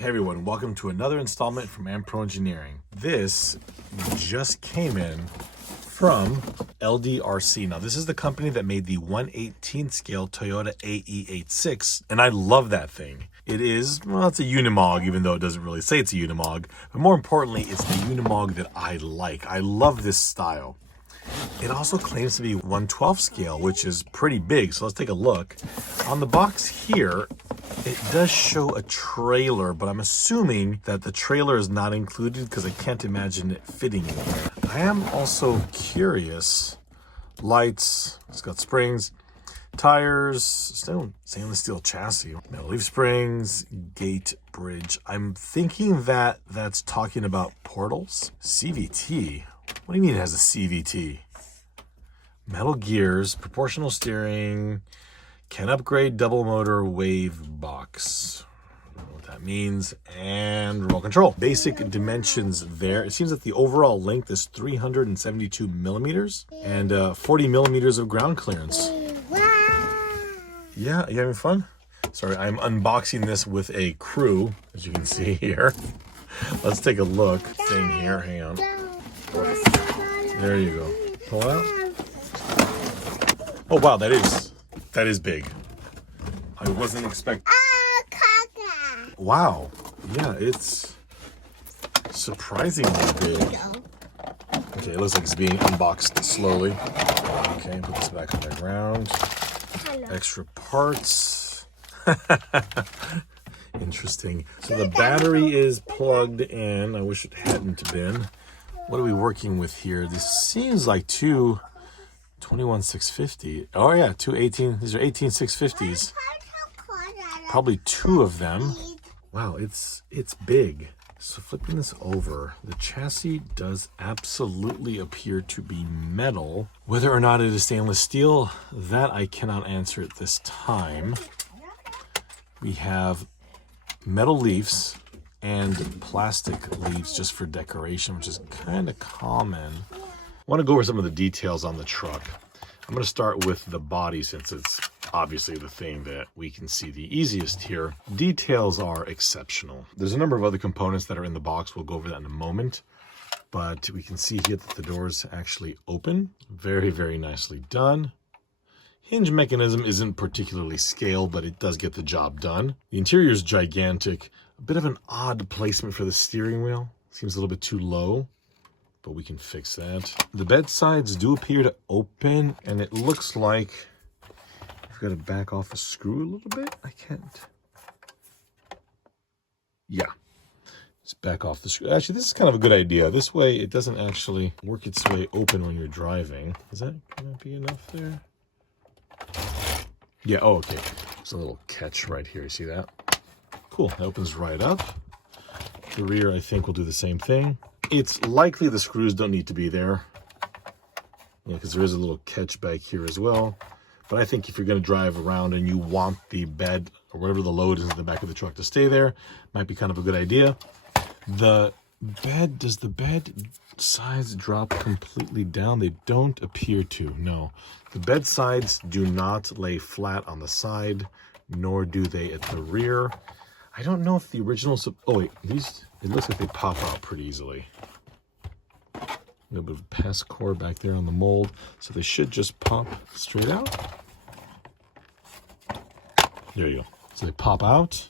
Hey everyone, welcome to another installment from AMPro Engineering. This just came in from LDRC. Now this is the company that made the 1/18 scale Toyota AE86, and I love that thing. It is, well, it's a Unimog, even though it doesn't really say it's a Unimog, but more importantly, it's the Unimog that I like. I love this style. It also claims to be 1/12 scale, which is pretty big, so let's take a look. On the box here, it does show a trailer, but I'm assuming that the trailer is not included because I can't imagine it fitting in here. I am also curious. Lights, it's got springs, tires, stainless steel chassis, metal leaf springs, gate bridge. I'm thinking that that's talking about portals. CVT? What do you mean it has a CVT? Metal gears, proportional steering, can upgrade double motor wave box. I don't know what that means. And remote control. Basic dimensions there. It seems that the overall length is 372 millimeters and 40 millimeters of ground clearance. Yeah, you having fun? Sorry, I'm unboxing this with a crew, as you can see here. Let's take a look. Thing here, hang on. There you go. Pull out. Oh wow, that is big. I wasn't expecting. Wow. Yeah, it's surprisingly big. Okay, it looks like it's being unboxed slowly. Okay, put this back on the ground. Extra parts. Interesting. So the battery is plugged in. I wish it hadn't been. What are we working with here? This seems like two 21-650. Oh yeah, two 18. These are 18-650s. Probably two of them. Wow, it's big. So flipping this over, the chassis does absolutely appear to be metal. Whether or not it is stainless steel, that I cannot answer at this time. We have metal leaves and plastic leaves just for decoration, which is kind of common. I want to go over some of the details on the truck. I'm going to start with the body since it's obviously the thing that we can see the easiest here. Details are exceptional. There's a number of other components that are in the box. We'll go over that in a moment. But we can see here that the doors actually open. Very, very nicely done. Hinge mechanism isn't particularly scaled, but it does get the job done. The interior is gigantic. A bit of an odd placement for the steering wheel. Seems a little bit too low, but we can fix that. The bed sides do appear to open, and it looks like I've got to back off a screw a little bit. I can't. Yeah. Just back off the screw. Actually, this is kind of a good idea. This way, it doesn't actually work its way open when you're driving. Is that going to be enough there? Yeah, oh, okay. There's a little catch right here. You see that? Cool, that opens right up. The rear, I think, will do the same thing. It's likely the screws don't need to be there. Yeah, because there is a little catch back here as well. But I think if you're going to drive around and you want the bed or whatever the load is in the back of the truck to stay there, might be kind of a good idea. The bed, does the bed sides drop completely down? They don't appear to, no. The bed sides do not lay flat on the side, nor do they at the rear. I don't know if the original, oh wait, these, it looks like they pop out pretty easily. A little bit of pass core back there on the mold, so they should just pop straight out. There you go. So they pop out.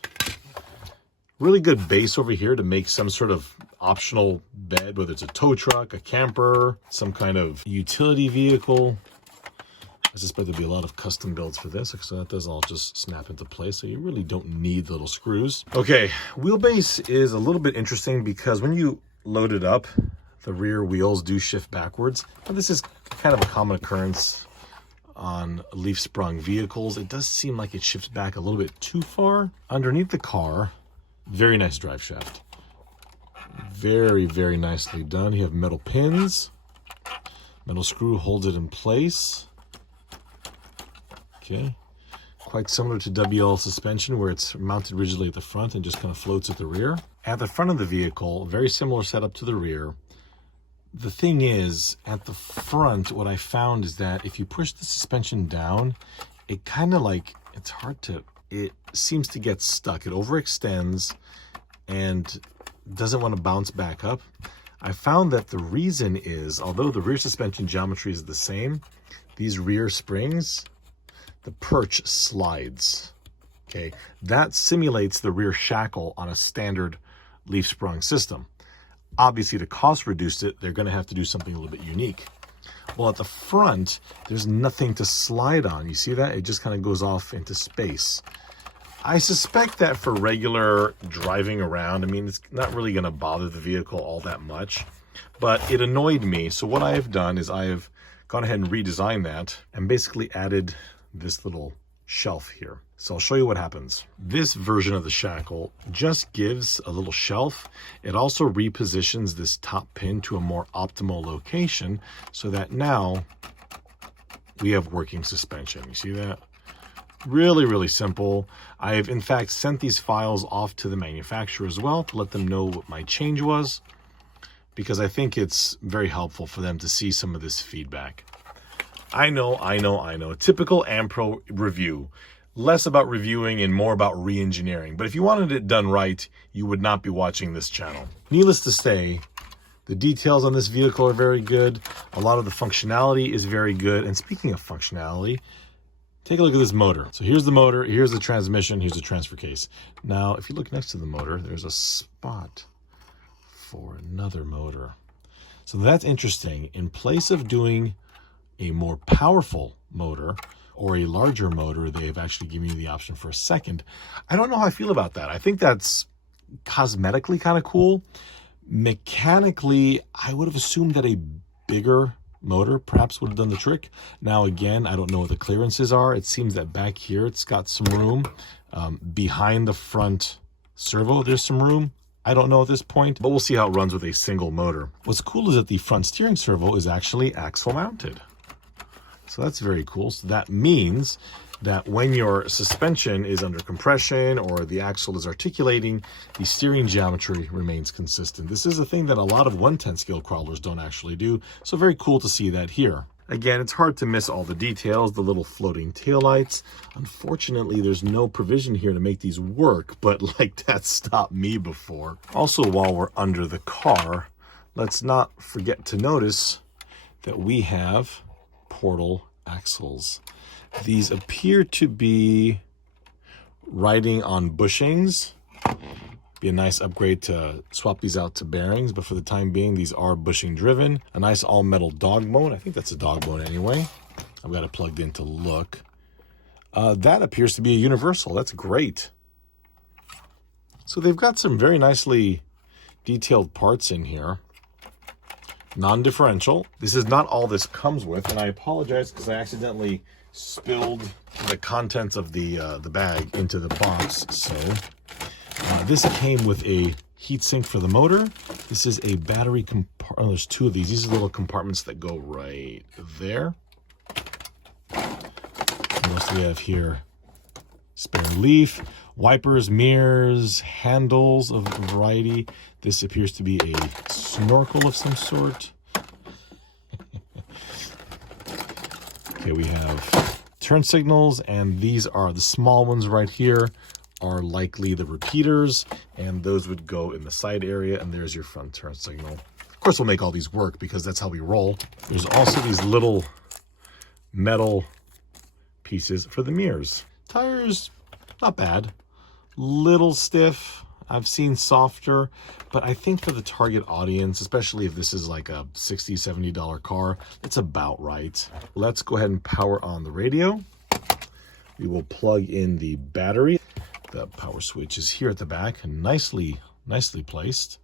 Really good base over here to make some sort of optional bed, whether it's a tow truck, a camper, some kind of utility vehicle. I suspect there'll be a lot of custom builds for this, so that does all just snap into place, so you really don't need the little screws. Okay, wheelbase is a little bit interesting because when you load it up, the rear wheels do shift backwards. But this is kind of a common occurrence on leaf-sprung vehicles. It does seem like it shifts back a little bit too far. Underneath the car, very nice drive shaft. Very, very nicely done. You have metal pins. Metal screw holds it in place. Okay. Quite similar to WL suspension where it's mounted rigidly at the front and just kind of floats at the rear. At the front of the vehicle, very similar setup to the rear. The thing is, at the front, what I found is that if you push the suspension down, it kind of like, it's hard to, it seems to get stuck. It overextends and doesn't want to bounce back up. I found that the reason is, although the rear suspension geometry is the same, these rear springs, the perch slides. Okay, that simulates the rear shackle on a standard leaf sprung system. Obviously, to cost reduce it, they're going to have to do something a little bit unique. Well, at the front, there's nothing to slide on. You see that? It just kind of goes off into space. I suspect that for regular driving around, I mean, it's not really going to bother the vehicle all that much, but it annoyed me. So what I have done is I have gone ahead and redesigned that and basically added this little shelf here. So I'll show you what happens. This version of the Shackle just gives a little shelf. It also repositions this top pin to a more optimal location so that now we have working suspension. You see that? Really, really simple. I've in fact sent these files off to the manufacturer as well to let them know what my change was, because I think it's very helpful for them to see some of this feedback. I know. Typical AMPro review. Less about reviewing and more about re-engineering. But if you wanted it done right, you would not be watching this channel. Needless to say, the details on this vehicle are very good. A lot of the functionality is very good. And speaking of functionality, take a look at this motor. So here's the motor, here's the transmission, here's the transfer case. Now, if you look next to the motor, there's a spot for another motor. So that's interesting. In place of doing a more powerful motor or a larger motor, they've actually given you the option for a second. I don't know how I feel about that. I think that's cosmetically kind of cool. Mechanically, I would have assumed that a bigger motor perhaps would have done the trick. Now, again, I don't know what the clearances are. It seems that back here, it's got some room. Behind the front servo, there's some room. I don't know at this point, but we'll see how it runs with a single motor. What's cool is that the front steering servo is actually axle mounted. So that's very cool. So that means that when your suspension is under compression or the axle is articulating, the steering geometry remains consistent. This is a thing that a lot of 110 scale crawlers don't actually do. So very cool to see that here. Again, it's hard to miss all the details, the little floating taillights. Unfortunately, there's no provision here to make these work, but like that stopped me before. Also, while we're under the car, let's not forget to notice that we have portal axles. These appear to be riding on bushings. Be a nice upgrade to swap these out to bearings, but for the time being, these are bushing driven. A nice all metal dog bone. I think that's a dog bone anyway. I've got it plugged in to look. That appears to be a universal. That's great. So they've got some very nicely detailed parts in here. Non-differential. This is not all this comes with, and I apologize because I accidentally spilled the contents of the bag into the box. So this came with a heatsink for the motor. This is a battery compartment. Oh, there's two of these. These are little compartments that go right there. What else do we have here? Spare leaf, wipers, mirrors, handles of a variety. This appears to be a snorkel of some sort. Okay, we have turn signals, and these are the small ones right here are likely the repeaters, and those would go in the side area, and there's your front turn signal. Of course, we'll make all these work because that's how we roll. There's also these little metal pieces for the mirrors. Tires, not bad. Little stiff. I've seen softer, but I think for the target audience, especially if this is like a $60, $70 car, it's about right. Let's go ahead and power on the radio. We will plug in the battery. The power switch is here at the back, nicely placed.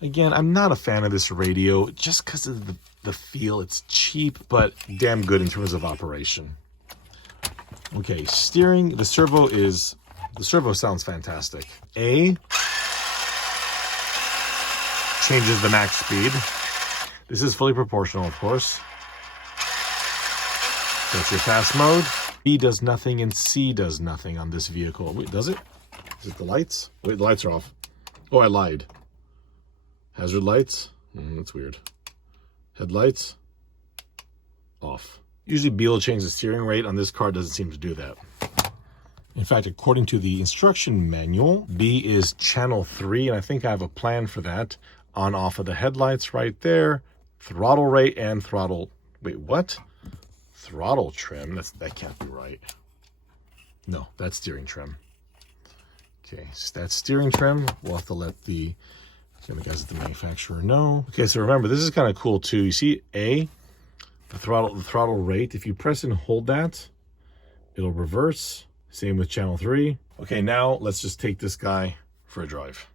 Again, I'm not a fan of this radio just because of the feel. It's cheap, but damn good in terms of operation. Okay, steering, the servo sounds fantastic. A changes the max speed. This is fully proportional, of course. That's your fast mode. B does nothing and C does nothing on this vehicle. Wait, does it? Is it the lights? Wait, the lights are off. Oh, I lied. Hazard lights? That's weird. Headlights? Off. Usually B will change the steering rate. On this car, it doesn't seem to do that. In fact, according to the instruction manual, B is channel 3, and I think I have a plan for that. On off of the headlights right there, throttle rate and throttle, wait, what? Throttle trim, that can't be right. No, that's steering trim. Okay, so that's steering trim. We'll have to let the guys at the manufacturer know. Okay, so remember, this is kind of cool too. You see A, the throttle rate. If you press and hold that, it'll reverse. Same with channel 3. Okay, now let's just take this guy for a drive.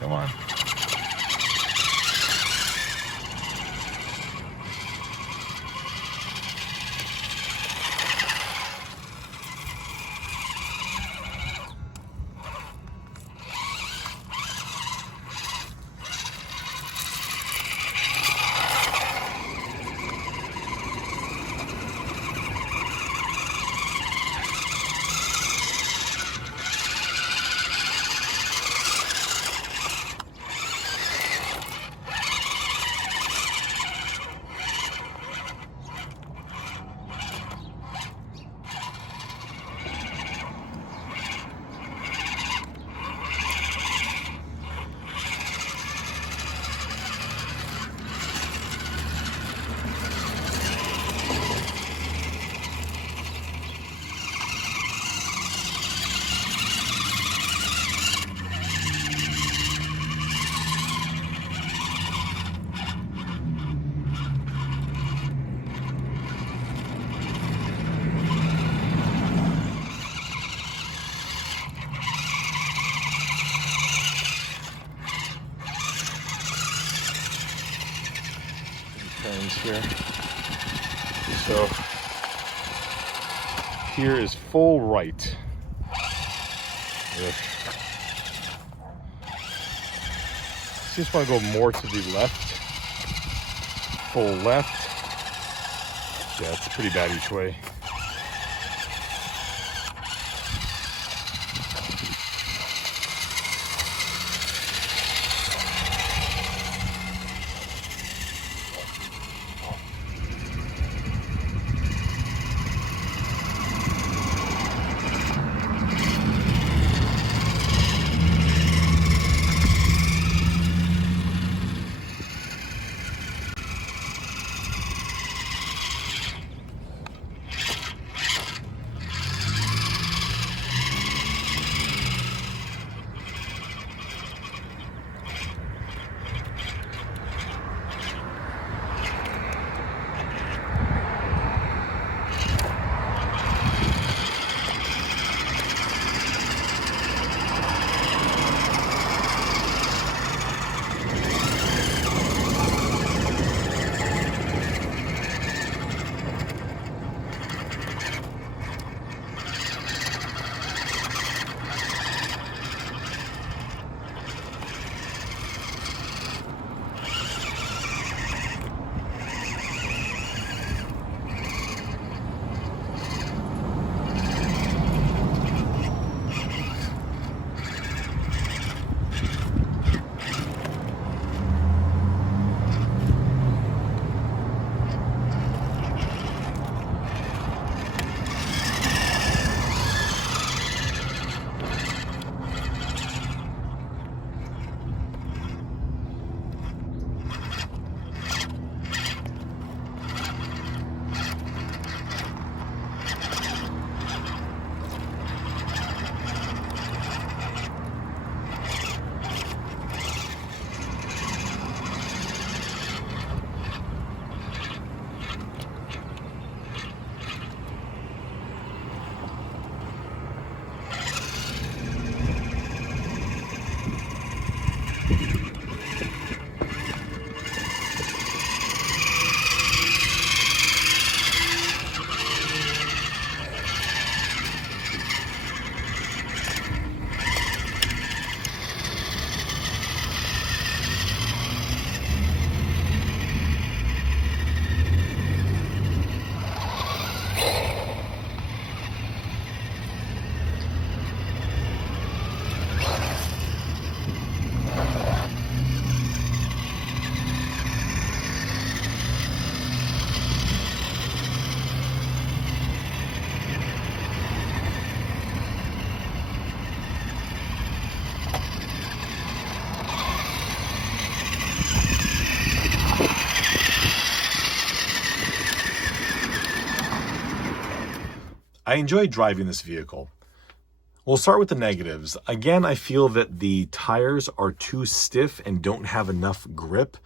Come on. Here. So here is full right. Just want to go more to the left. Full left. Yeah, it's pretty bad each way. I enjoyed driving this vehicle. We'll start with the negatives. Again, I feel that the tires are too stiff and don't have enough grip.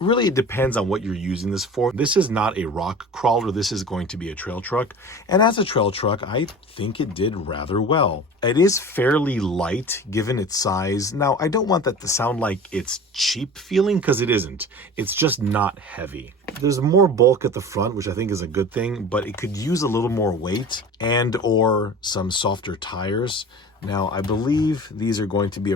Really, it depends on what you're using this for. This is not a rock crawler. This is going to be a trail truck. And as a trail truck, I think it did rather well. It is fairly light given its size. Now, I don't want that to sound like it's cheap feeling, because it isn't. It's just not heavy. There's more bulk at the front, which I think is a good thing, but it could use a little more weight and or some softer tires. Now, I believe these are going to be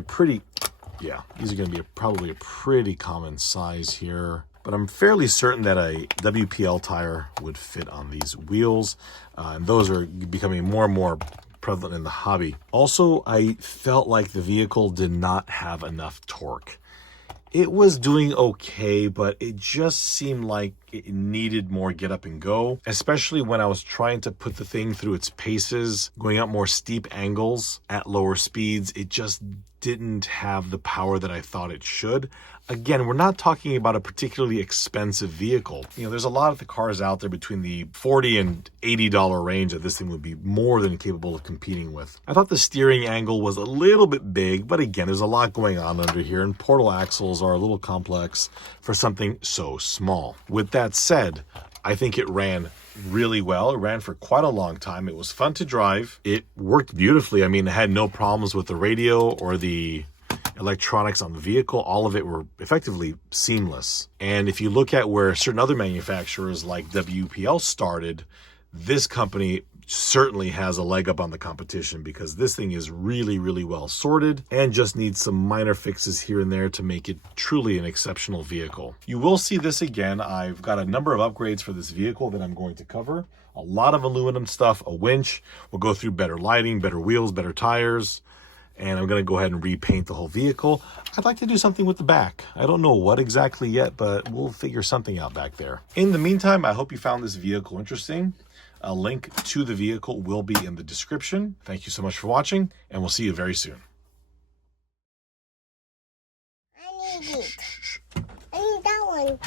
these are going to be probably a pretty common size here, but I'm fairly certain that a WPL tire would fit on these wheels, and those are becoming more and more prevalent in the hobby. Also, I felt like the vehicle did not have enough torque. It was doing okay, but it just seemed like it needed more get up and go, especially when I was trying to put the thing through its paces, going up more steep angles at lower speeds. It just didn't have the power that I thought it should. Again, we're not talking about a particularly expensive vehicle. You know, there's a lot of the cars out there between the $40 and $80 range that this thing would be more than capable of competing with. I thought the steering angle was a little bit big, but again, there's a lot going on under here, and portal axles are a little complex for something so small. With that said, I think it ran really well. It ran for quite a long time. It was fun to drive. It worked beautifully. I mean, it had no problems with the radio or the electronics on the vehicle. All of it were effectively seamless. And if you look at where certain other manufacturers like WPL started, this company certainly has a leg up on the competition, because this thing is really, really well sorted and just needs some minor fixes here and there to make it truly an exceptional vehicle. You will see this again. I've got a number of upgrades for this vehicle that I'm going to cover. A lot of aluminum stuff, a winch. We'll go through better lighting, better wheels, better tires, and I'm going to go ahead and repaint the whole vehicle. I'd like to do something with the back. I don't know what exactly yet, but we'll figure something out back there. In the meantime, I hope you found this vehicle interesting. A link to the vehicle will be in the description. Thank you so much for watching, and we'll see you very soon. I need it. I need that one.